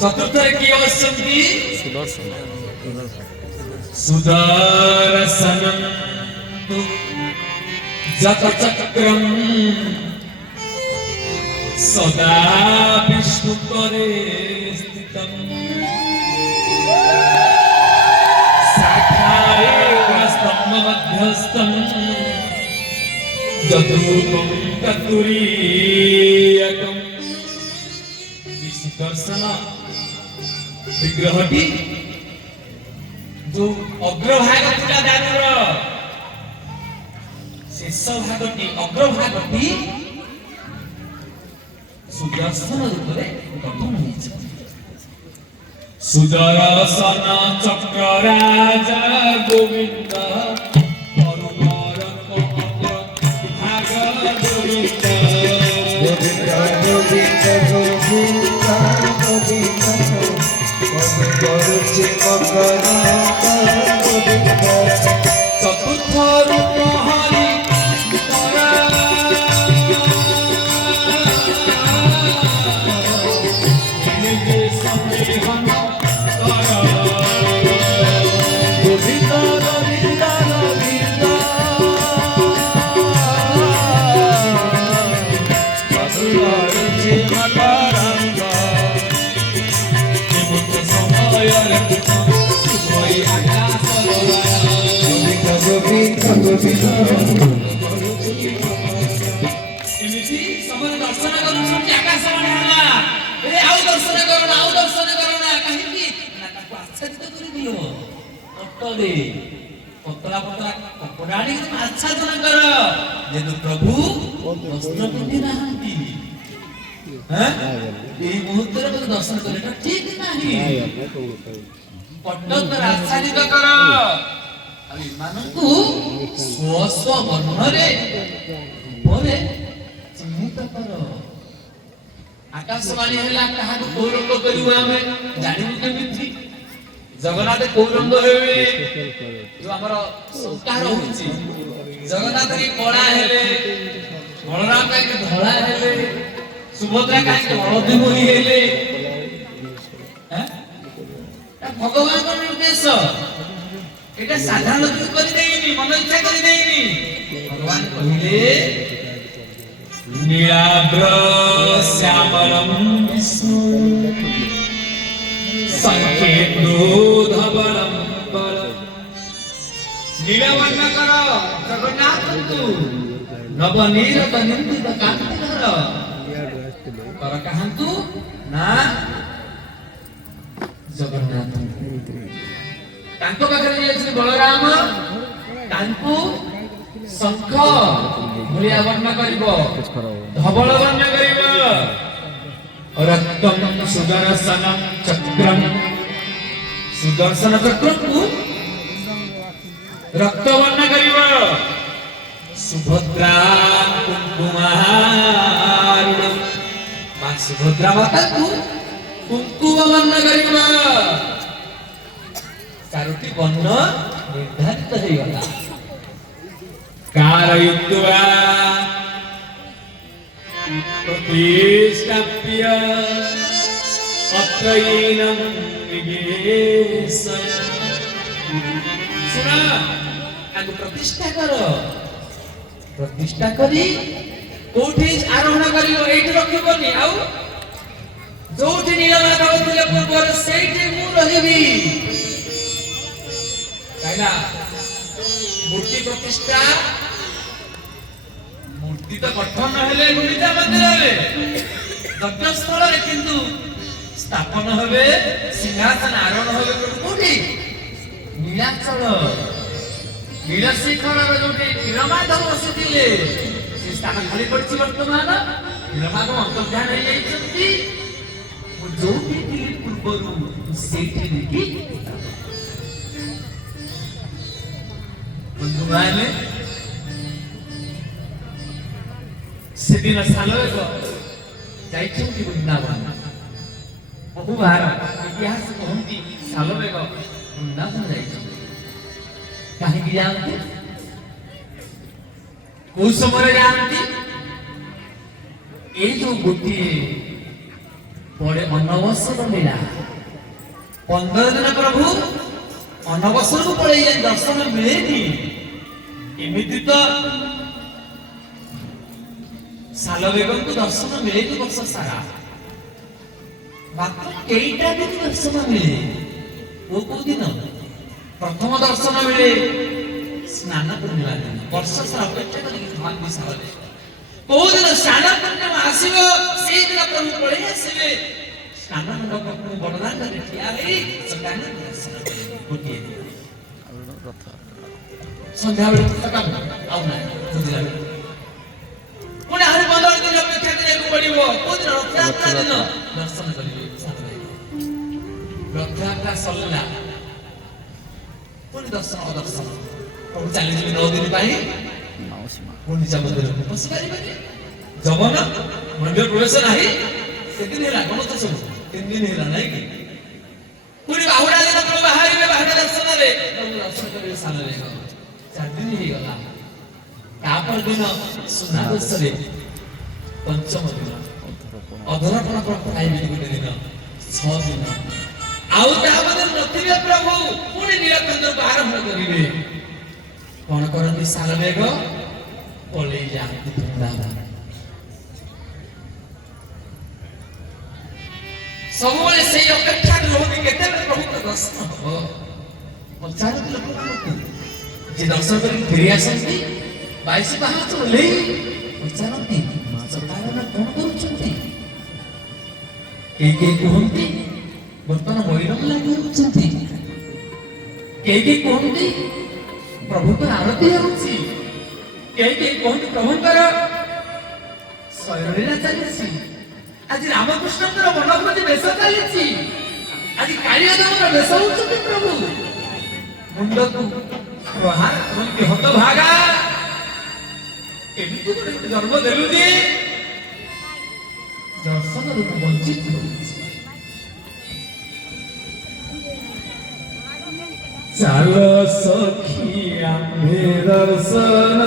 चतुर्थरे किए असंति सुदर्शनम तु जतचक्रम सदा विष्णुपरे स्थितम साक्षारेण स्तम्भमध्यस्थं जदूपं कतुरीयकम् दर्शन विग्रहटी जो अग्रभाग थिला दारुर शेष भागटी अग्रभागटी सुदर्शन रूपरे गठन होइछ सुदर्शन चक्र राजा गोविंद अरुणरक अग्रभाग गोविंद गोविंद गोविंद चतुर्थ रूप हरि इमिति समन दर्शन करू आकाश बने हला ए आउ दर्शन करना काहे ना ताको आच्छादित करि दियो अटले पतला पतला कपड़ाणी आच्छादन कर जेतु प्रभु वस्त्र पिंधि नाहंती हैं ए मुहूर्त रे दर्शन करना ठीक नाही पट्टन आच्छादित कर स्व स्व वर्णरे बोले चिन्हित कर आकाशवाणी हैला कहा को रंग करियो हमें जानिबु केमिति जगन्नाथ को रंग हेबे जो हमर संस्कार होछि जगन्नाथ के कला हेबे बलराम के धला हेबे सुभद्रा के हळदी मोही हेले हैं भगवान को निर्देश एटा साधारण लोक करि देइनी मन इच्छा करि देइनी भगवान कहिले नीलाद्र श्यामलम विष्णु संकेतो धवलम बल नीलवर्ण कर जगन्नाथ तू नवनीत निंदित कांति कर कहांतु ना जगन्नाथ तांको पाखरे जे बलराम तांको शंख भलिया वर्ण करिवो धवल वर्ण करिवो रक्तम सुदर्शनम चक्रम सुदर्शन चक्रम को रक्त वर्ण करिवो सुभद्रा कुंकुमारुण मा सुभद्रा माता को कुंकुम वर्ण करिवो चारोटी वर्ण निर्धारित हो गला कारयुक्त्वा प्रतिष्ठाप्य अत्रयेनं निगेशय सुना आगु प्रतिष्ठा करो प्रतिष्ठा करी कोठी आरोहण करियो एठी रखिबोनी आउ जोठी नीलमाधव थिले पूर्वर सेठी मु रहिबी काइना मूर्ति प्रतिष्ठा मूर्ति तो गठन हेले गुणिता मंदिर रे यज्ञस्थल रे किंतु स्थापन होबे सिंहासन आरोहण होबे कोठी नीलाचल नीलशिखर रे जोटी नीलमाधव बसिथिले से स्थान खाली पड़छि वर्तमान नीलमाधव अंतर्ध्यान हो जाइछंती जोटी थिले पूर्वरु सेठी देखि बंधुमाने सेदिन सालवेग जाइछंती वृंदावन बहु बार इतिहास कहंती सालवेग वृंदावन जाइछंती काहे कि जानते को समय जानती ए जो गोटी ପଡେ ଅନବସର ଲୀଳା। 15 ଦିନ ପ୍ରଭୁ ଅନବସରକୁ ପଳେଇ ଦର୍ଶନ ମିଳେନି। ଏମିତି ତ ସାଲବେଗଙ୍କୁ ଦର୍ଶନ ମିଳେନି ବର୍ଷ ସାରା, ମାତ୍ର କେଇଟା ଦିନ ଦର୍ଶନ ମିଳେ। କୋଉ ଦିନ? ପ୍ରଥମ ଦର୍ଶନ ମିଳେ ସ୍ନାନ ପୂର୍ଣ୍ଣିମା ଦିନ। ବର୍ଷ ସାରା ଅପେକ୍ଷା କରିକି ଥାଆନ୍ତି ସାଲବେଗ। କୋଉ ଦିନ ସ୍ନାନ ପୂର୍ଣ୍ଣିମା ଆସିବ ସେଇଦିନ ପ୍ରଭୁ ପଳେଇ ଆସିବେ। ସ୍ନାନ ମଣ୍ଡପ ବଡ଼ଦାଣ୍ଡରେ ଠିଆ ହେଇ ସେଠାନେ ଦର୍ଶନ କରିବେ। ଗୋଟିଏ ଦିନ ସନ୍ଧ୍ୟାବେଳେ ଆଉ ନାହିଁ, ବୁଝିଲା। ପୁଣି ଆହୁରି 15 ଦିନ ଅପେକ୍ଷା କରିବାକୁ ପଡିବ। କୋଉ ଦିନ? ରଥଯାତ୍ରା ଦିନ ଦର୍ଶନ କରିବେ ସାଲବେଗ। ରଥଯାତ୍ରା ସରିଲା ପୁଣି ଦର୍ଶନ ଅଦର୍ଶନ ପ୍ରଭୁ ଚାଲିଯିବେ 9 ଦିନ ପାଇଁ। ପୁଣି ମନ୍ଦିରକୁ ପଶି ପାରିବେନି। ଯବନ ମନ୍ଦିର ପ୍ରବେଶ ନାହିଁ। କେତେ ଦିନ ହେଲା? କଣ ତ ସବୁ 3 ଦିନ ହେଲା ନାଇଁ କି? ପୁଣି ବାହୁଡା ଦିନ ପ୍ରଭୁ ବାହାରିବେ। ବାହୁଡା ଦର୍ଶନରେ ପ୍ରଭୁ ଦର୍ଶନ କରିବେ ସାଲବେଗ। 4 ଦିନ ହେଇଗଲା। ତାପର ଦିନ ସୁନାବେଶରେ ପଞ୍ଚମ ଦିନ ଅଧରପଣା ଖାଇବେ ଗୋଟେ ଦିନ। 6 ଦିନ ଆଉ ତା ମଧ୍ୟରେ ନଥିବେ ପ୍ରଭୁ। ପୁଣି ନୀଳକଣ୍ଠକୁ ଆରମ୍ଭ କରିବେ। କଣ କରନ୍ତି? ସାଲବେଗ ପଳେଇ ଯାଆନ୍ତି ବୃନ୍ଦାବନ। ସବୁବେଳେ ସେଇ ଅପେକ୍ଷାରେ ରୁହନ୍ତି କେତେବେଳେ ପ୍ରଭୁଙ୍କ ଦର୍ଶନ ହବ। ପଚାରନ୍ତି ଲୋକମାନଙ୍କୁ, ଯେ ଦର୍ଶନ କରିକି ଫେରି ଆସନ୍ତି 22 ପାହାଚ ଓହ୍ଲେଇ ପଚାରନ୍ତି ସକାଳର କଣ କରୁଛନ୍ତି? କେହି କୁହନ୍ତି ବର୍ତ୍ତମାନ ମୟୂରମଲା କରୁଛନ୍ତି। କେହି କୁହନ୍ତି ପ୍ରଭୁଙ୍କର ଆରତି ହେଉଛି। କେହି କୁହନ୍ତି ପ୍ରଭୁଙ୍କର ଶୟନଲୀଳା ଚାଲିଛି। ଆଜି ରାମକୃଷ୍ଣଙ୍କର ବନଭୋଜି ବେଶ ଚାଲିଛି। ଆଜି କାଳିଆଦମର ବେଶ ହଉଛନ୍ତି ପ୍ରଭୁ। ମୁଣ୍ଡକୁ ପ୍ରହାର କରନ୍ତି ହତଭାଗା। ଏମିତି ଗୋଟେ ଜନ୍ମ ଦେଲୁ ଯେ ଦର୍ଶନରୁ ବଞ୍ଚିତ ହେଉଛି। ଚାଲ ସଖୀ ଆମ୍ଭେ ଦର୍ଶନ